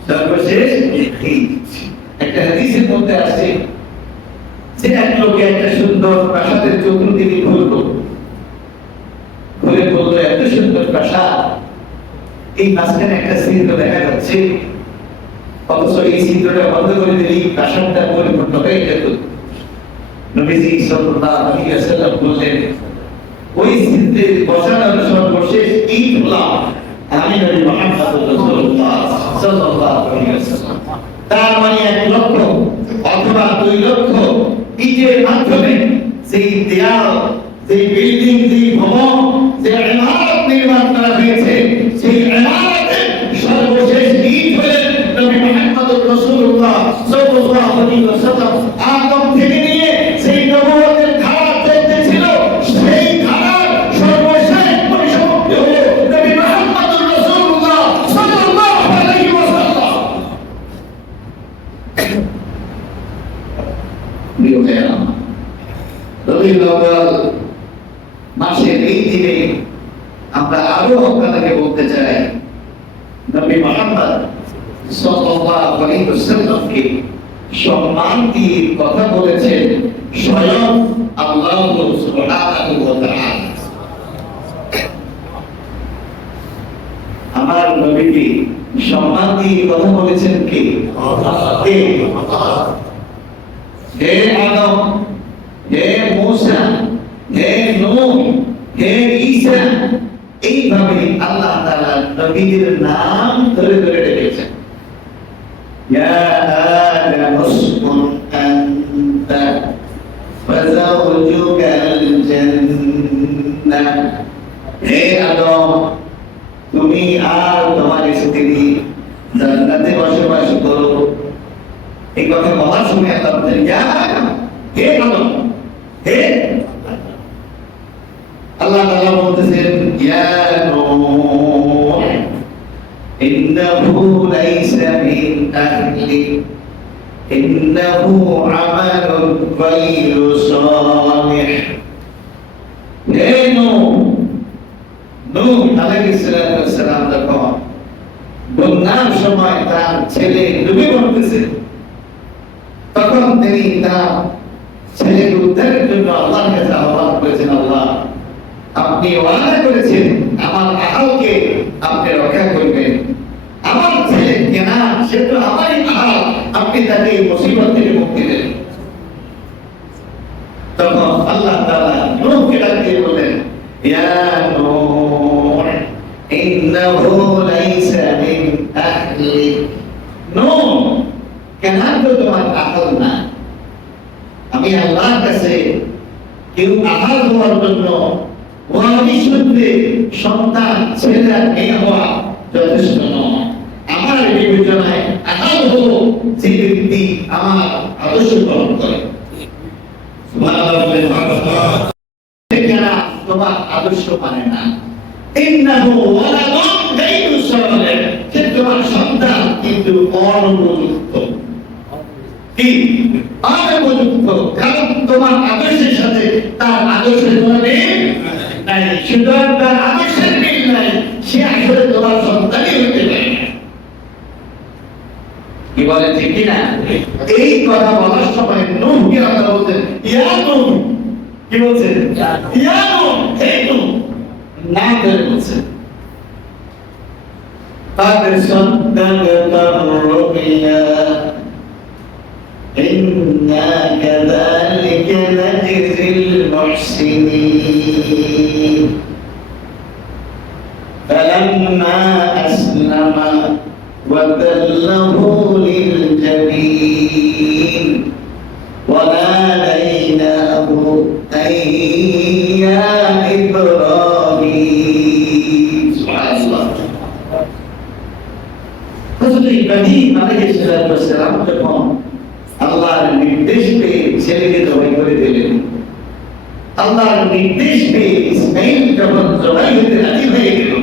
সর্বশেষ ইঞ্চ। একটা হাদিসের মধ্যে আছে যে এক লোকে একটা সুন্দর প্রাসাদের চতুর্দিকে ঘুরলো, ঘুরে বললো এত সুন্দর প্রাসাদ, এই মাঝখানে একটা ছিদ্র দেখা যাচ্ছে, অথচ এই ছিদ্রটা বন্ধ করে দিলে প্রাসাদটা পরিপূর্ণ হয়ে যেত। নবীজি সাল্লাল্লাহু আলাইহি ওয়াসাল্লাম বললেন, ওই ছিদ্রে বসানোর সর্বশেষ ইট হলাম আমি নবী মুহাম্মদ রাসূলুল্লাহ সাল্লাল্লাহু আলাইহি ওয়াসাল্লাম। তার মানে 1 লক্ষ অথবা 2 লক্ষ ইটের মাধ্যমে সেই দেয়াল, সেই বিল্ডিং, সেই ভবন, যে ইমারত নির্মাণ করা হয়েছে, সেই ইমারতের সর্বশেষ ইট হলেন নবী মুহাম্মদ রাসূলুল্লাহ সাল্লাল্লাহু আলাইহি ওয়াসাল্লাম। আদম থেকে নিয়ে সেই নবুয়তের ধারা চলতেছিল, সেই ধারার সর্বশেষ পরিসমাপ্তি হলো নবী মুহাম্মদ রাসূলুল্লাহ সাল্লাল্লাহু আলাইহি ওয়াসাল্লাম। প্রিয় ভাইরা, রবিউল আউয়াল মাসের এই দিনে আমরা আরো আপনাদেরকে বলতে চাই, নবী মুহাম্মদ সাল্লাল্লাহু আলাইহি ওয়াসাল্লামকে সম্মান দিয়ে কথা বলেছেন স্বয়ং আল্লাহ সুবহানাহু ওয়া তাআলা। আমার নবীকে সম্মান দিয়ে কথা বলেছেন কে? আল্লাহ। হে আদম, হে মূসা, হে নূহ, হে ঈসা, এইভাবে আল্লাহ তাআলা নবীদের নাম ধরে ধরে ডেকেছেন। ইয়া আদম উসকুন আনতা ওয়া যাওজুকাল জান্নাহ, হে আদম তুমি আর তোমার স্ত্রী জান্নাতে বসবাস করো। এই কথা বলার সময় আল্লাহ বলেন, ইয়া আদম, হে আদম, হে আল্লাহ তাআলা বলতেছেন, ইয়া নূহ ইন্নাহু লাইসা মিন আহলি ইন্নাহু আমালুন গায়রু সালিহ। হে নূহ, নূহ আলাইহিস সালাম যখন বন্যার সময় তার ছেলে ডুবে মরতেছে, তখন তিনি তার ছেলেকে উদ্ধারের জন্য আল্লাহর কাছে আহ্বান করেছেন, আল্লাহ আপনি ওয়াদা করেছেন আমার আহালকে আপনি রক্ষা করবেন, আমার ছেলে কেনা সে তো আমারই আহাল, আপনি তাকে এই মুসিবত থেকে মুক্তি দেন। তখন আল্লাহ তাআলা নূহকে ডাক দিয়ে বলেন, ইয়া নূহ ইন্নাহু লাইসা মিন আহলিক। নূহ, কেনা তো তোমার আহাল না। আমি আল্লাহর কাছে কেউ আহাল হওয়ার জন্য ওয়াহিশুদ্ধে সন্তান ছেলে মেয়ে হওয়া যথেষ্ট নয়। আমার বিবেচনায় আহাল হলো যে ব্যক্তি আমার আদর্শ গ্রহণ করে। তোমার আদর্শ মানে না। ইন্নাহু ওয়ালাদুন গায়রু সালিহ, সে তোমার সন্তান কিন্তু অনুপযুক্ত। কি অনুপযুক্ত? কারণ তোমার আদর্শের সাথে তার আদর্শের কোনো মিল নাই। সুতরাং তার আদর্শের মিল নাই, সে আসলে তোমার সন্তানই হতে পারে না। কি বলে ঠিক কিনা? এই কথা বলার সময় নূহকে আল্লাহ বলতেন, ইয়া নূহ, কি বলছেন? ইয়া নূহ, হে নূহ, নাম ধরে বলছেন। তাদের সন্তানতার রুবিয়া ইন্না কাযালিকা নাজজিল মুহসিনিন ফালাম্মা আসলামা وتله للجبين وناديناه أن يا إبراهيم سبحان الله হযরত ইব্রাহিম আলাইহিস সালাম যখন আল্লাহর নির্দেশ পেয়ে ছেলেকে জবাই করে দিলেন, আল্লাহর নির্দেশ পেয়ে ইসমাঈল যখন জবাই হতে রাজি হয়ে গেল,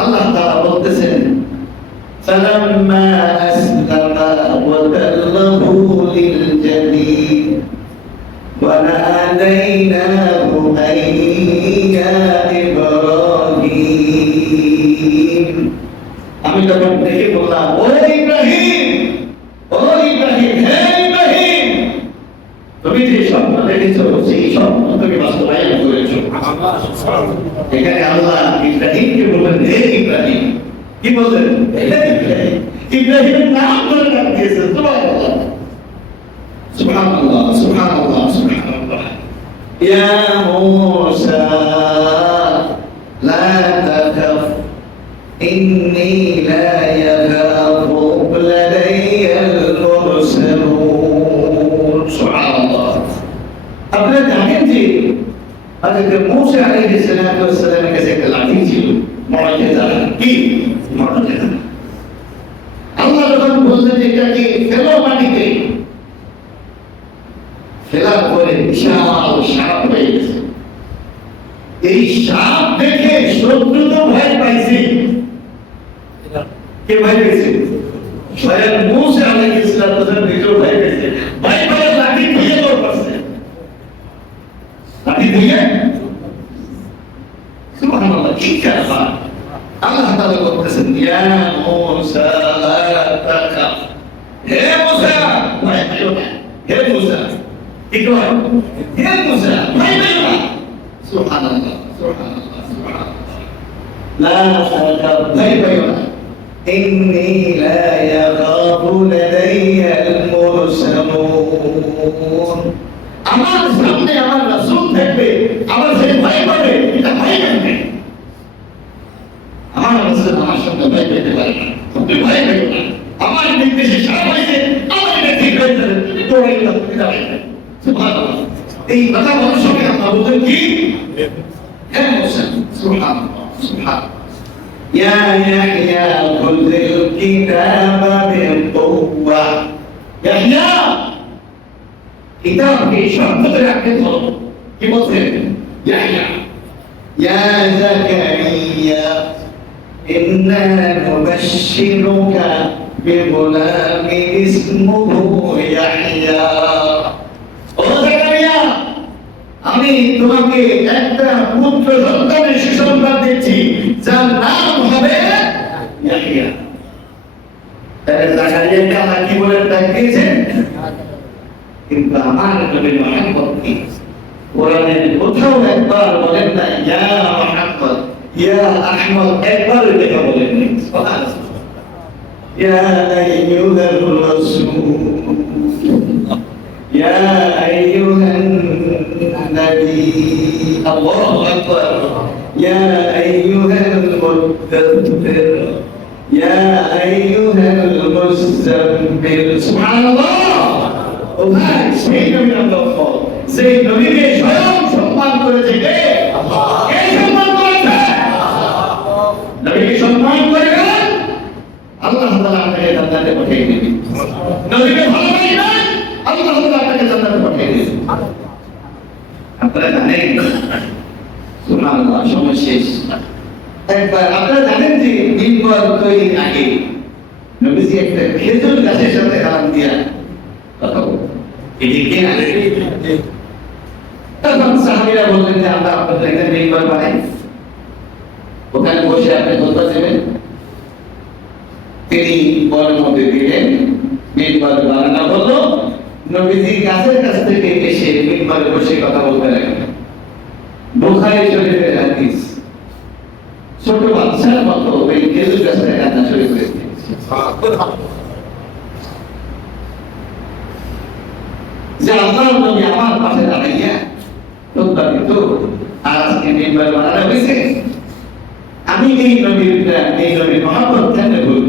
আল্লাহ তাআলা বলতেছেন فلما أسلما وتله للجبين وناديناه أن يا إبراهيم আমি তখন দেখে বললাম, ও ইব্রাহিম, ও ইব্রাহিম, হে ইব্রাহিম, তুমি যে স্বপ্ন দেখেছো সেই স্বপ্ন তুমি বাস্তবায়ন করেছো। এখানে আল্লাহ ইব্রাহিমকে বললেন, হে ইব্রাহিম। কি বললেন? ইব্রাহিমের নাম ধরে ডাক দিয়েছেন। সুবহানাল্লাহ সুবহানাল্লাহ সুবহানাল্লাহ সুবহানাল্লাহ। ইয়া মূসা লা তাখাফ ইন্নী লা ইয়াখাফু লাদাইয়াল মুরসালুন। সুবহানাল্লাহ। আপনারা জানেন যে হযরত মূসা আলাইহিস সালামের কাছে একটা লাঠি ছিল, মুআজিজা। কি মুআজিজা? আল্লাহ যখন বললেন এটাকে ফেলো মাটিতে, ফেলার পরে বিশাল সাপ হয়ে গেছে। এই সাপ দেখে শত্রু তো ভয় পাইছে। কে ভয় পেয়েছে? স্বয়ং মূসা আলাইহিস সালাম নিজেও ভয় পেয়েছে। ভয় পেয়ে লাঠি দিয়ে দৌড় করছে, লাঠি দিয়ে। সুবহানাল্লাহ। কি কথা! আল্লাহ তাআলা বলতেছেন, ইয়া মূসা লা তাখাফ, হে মূসা ভয় পেও না, হে মূসা। কি কয়? হে মূসা ভয় পেও না। সুবহানাল্লাহ সুবহানাল্লাহ সুবহানাল্লাহ। লা তাখাফ, ভয় পেও না। ইন্নী লা ইয়াখাফু লাদাইয়াল মুরসালুন। আমার সামনে আমার রাসূল থাকবে, আমার সে ভয় পাবে, এটা ভয় পাবে। আমার রাসূল আমার সঙ্গে ভয় পেতে পারে না, তুমি ভয় পেও না। আমার নির্দেশে সারা হয়েছে, আমার এটা ঠিক হয়ে যাবে, তুমি দৌড়াই না, তুমি যাবে না। সুবহানাল্লাহ। এই কথা বলার সঙ্গে আমরা বলতেন কি? হে মূসা। সুবহানাল্লাহ সুবহানাল্লাহ। ইয়া ইয়াহইয়া খুযিল কিতাবা বিকুওয়া। ইয়াহইয়া, কিতাবকে শক্ত করে আঁকড়ে ধরো। কি বলছেন? ইয়াহইয়া, ইয়া যাকারিয়া ইন্না নুবাশশিরুকা বিগুলামিন ইসমুহু ইয়াহইয়া। ও যাকারিয়া, আমি তোমাকে একটা পুত্র সন্তানের সুসংবাদ দিচ্ছি, যার নাম হবে ইয়াহইয়া। তাহলে যাকারিয়াকে আল্লাহ কি বলে ডাক দিয়েছেন? কিন্তু আমার নবীর মুহাম্মদ কি কোরআনের কোথাও একবার বলেন না ইয়া মুহাম্মদ, ইয়া আহমদ, একবার দেখা বলেন না। সুবহানাল্লাহ। ইয়া আইয়ুহার রাসূল, ইয়া আইয়ুহান নবী, আল্লাহু আকবার। ইয়া আইয়ুহাল মুদাদ্দির, ইয়া আইয়ুহাল মুযাম্মিল। সুবহানাল্লাহ। ও ভাই, সেই নবীর নাম সেই নবীকে স্বয়ং সম্মান করেছে কে? আল্লাহ। কে সম্মান করেছে? নবীকে সম্মান করবেন, আল্লাহ তাআলা আপনাকে জান্নাতে পাঠিয়ে দিবেন। নবীকে ভালোবাসবেন, আল্লাহ তাআলা আপনাকে জান্নাতে পাঠিয়ে দিবেন। আপনারা জানেন, সুবহানাল্লাহ, সময় শেষ। একবার আপনারা জানেন যে মিম্বর তৈরির আগে নবীজি একটা খেজুর গাছের সাথে হাত দিয়া কথা বলতেন। এদিকে তখন সাহাবীরা বললেন যে আমরা আপনাদের একটা মিম্বর বানাই, ওখানে বসে আপনি খুতবা দেবেন। তিনি বলের মধ্যে দিলেন, মিম্বর বানানো হলো। নবীজি গাছের কাছ থেকে এসে মিম্বরে বসে কথা বলতে লাগলেন। বুখারী শরীফের হাদিস। ছোট বাচ্চার মতো ওই খেজুর গাছটা কান্না শুরু করেছে। যে আল্লাহর নবী আমার পাশে দাঁড়াইয়া খুতবা দিত, আর আজকে মিম্বর বানানো হয়েছে। আমি এই নবীর মহব্বত কেন করব?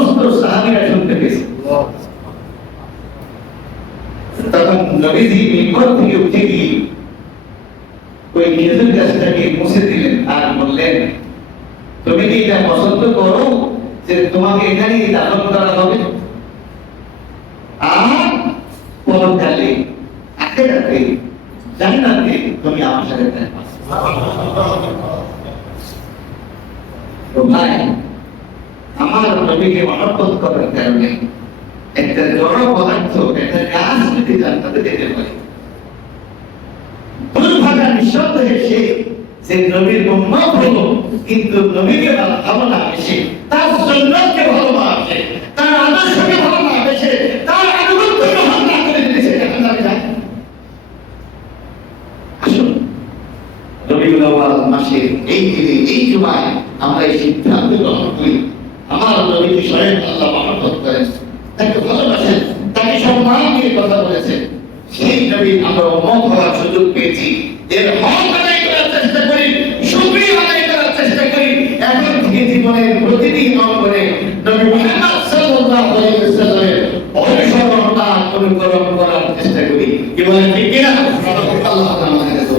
সমস্ত সাহাবীরা শুনতে পেয়েছে। তখন নবীজি মিম্বর থেকে উঠে গিয়ে ওই খেজুর গাছটাকে মুছে দিলেন আর বললেন, তুমি কি এটা পছন্দ করো যে তোমাকে এখানেই দাফন করা হবে? আর পরকালে আখিরাতে জান্নাতে তুমি আমার সাথে থাকবে। তো ভাই, আমার নবীকে মহব্বত করার কারণে একটা জড় পদার্থ, একটা গাছ যদি জান্নাতে যেতে পারে, দুর্ভাগা নিঃসন্দেহে সে যে নবীর উম্মত হলো, কিন্তু নবীকে ভালো না বেশি, তার সুন্নাতকে ভালোবাসে, তার আদর্শকে ভালো না বেশি, তার আনুগত্য গ্রহণ না করে যদি সে জান্নাতে যায়। আসুন, রবিউল আউয়াল মাসের এই দিনে, এই জুমায় আমরা এই সিদ্ধান্ত গ্রহণ করি, আমার নবীকে স্বয়ং আল্লাহ মহব্বত করেন, তাকে ভালোবাসেন, তাকে সম্মান দিয়ে কথা বলেছেন। সেই নবীর আমরা উম্মত হওয়ার সুযোগ পেয়েছি। এর হক আদায় করার চেষ্টা করি, শুকরিয়া আদায় করার চেষ্টা করি। এখন থেকে জীবনের প্রতিটি অঙ্গনে নবী মুহাম্মদ সাল্লাল্লাহু আলাইহি ওয়াসাল্লামের অনুসরণ আর অনুকরণ করার চেষ্টা করি। কি বলেন ঠিক কিনা? আল্লাহ আমাদের কাছে